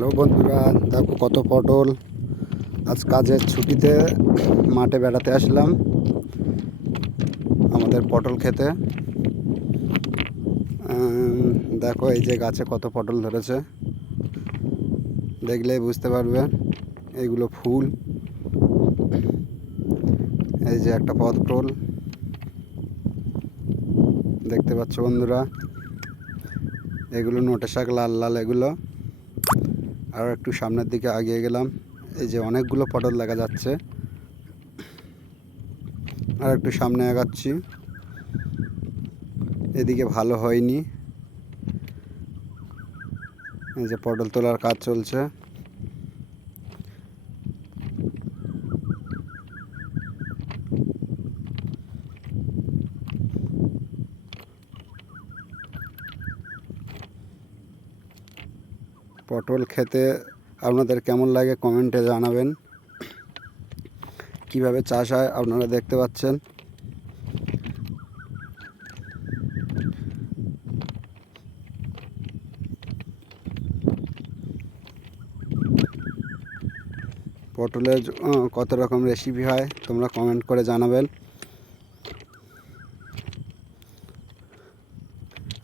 Hello বন্ধুরা, দেখো কত পটল। আজ কাজের ছুটিতে মাঠে বেড়াতে আসলাম আমাদের পটল খেতে। দেখো এই যে গাছে কত পটল ধরেছে। দেখলেই বুঝতে পারবে এইগুলো ফুল। এই যে একটা পটল। দেখতে পাচ্ছ বন্ধুরা, এগুলো নোটে শাক, লাল লাল এগুলো। আর একটু সামনের দিকে আগিয়ে গেলাম। এই যে অনেকগুলো পটল দেখা যাচ্ছে। আর একটু সামনে আগাচ্ছি এদিকে ভালো হয়নি। এই যে পটল তোলার কাজ চলছে। পটল খেতে আপনাদের কেমন লাগে কমেন্টে জানাবেন। কীভাবে চাষ হয় আপনারা দেখতে পাচ্ছেন। পটলের কত রকম রেসিপি হয় তোমরা কমেন্ট করে জানাবেন।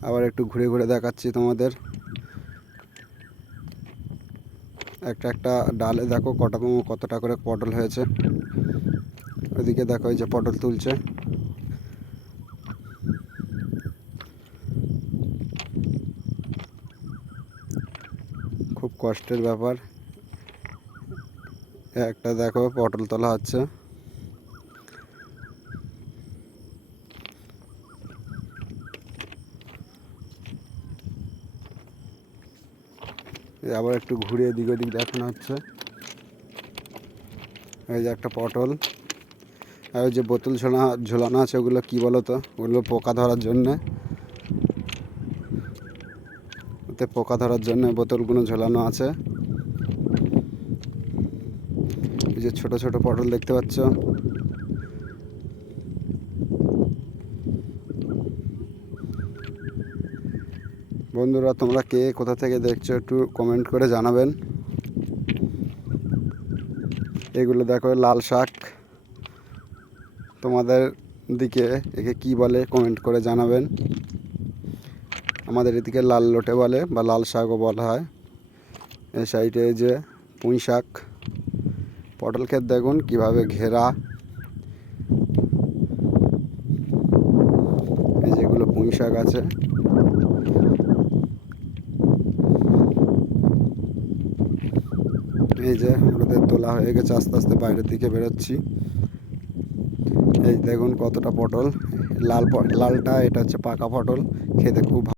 আবার একটু ঘুরে ঘুরে দেখাচ্ছি তোমাদের। একটা একটা ডালে দেখো কটা, কতটা করে পটল হয়েছে। ওইদিকে দেখো যে পটল তুলছে। খুব কষ্টের ব্যাপার। একটা দেখো পটল তোলা হচ্ছে এই আবার একটু ঘুরে এদিক ওদিক দেখানো হচ্ছে। এই যে একটা পটল। আর ওই যে বোতল ঝোলা, ঝোলানো আছে, ওগুলো কী বলো তো ওগুলো পোকা ধরার জন্যে। ওতে পোকা ধরার জন্য বোতলগুলো ঝোলানো আছে। এই যে ছোট ছোট পটল দেখতে পাচ্ছ। বন্ধুরা, তোমরা কে, কোথা থেকে দেখছ একটু কমেন্ট করে জানাবেন। এগুলো দেখো, লাল শাক। তোমাদের দিকে একে কি বলে কমেন্ট করে জানাবেন। আমাদের এদিকে লাল লোটে বলে, বা লাল শাকও বলা হয়। এই সাইডে যে পুঁই শাক। পটল ক্ষেত দেখুন, কীভাবে ঘেরা। এই যেগুলো পুঁই শাক আছে। এই যে আমাদের তোলা হয়ে গেছে, আস্তে আস্তে বাইরের দিকে বেরোচ্ছি। এই দেখুন কতটা পটল, লাল লালটা, এটা হচ্ছে পাকা পটল, খেতে খুব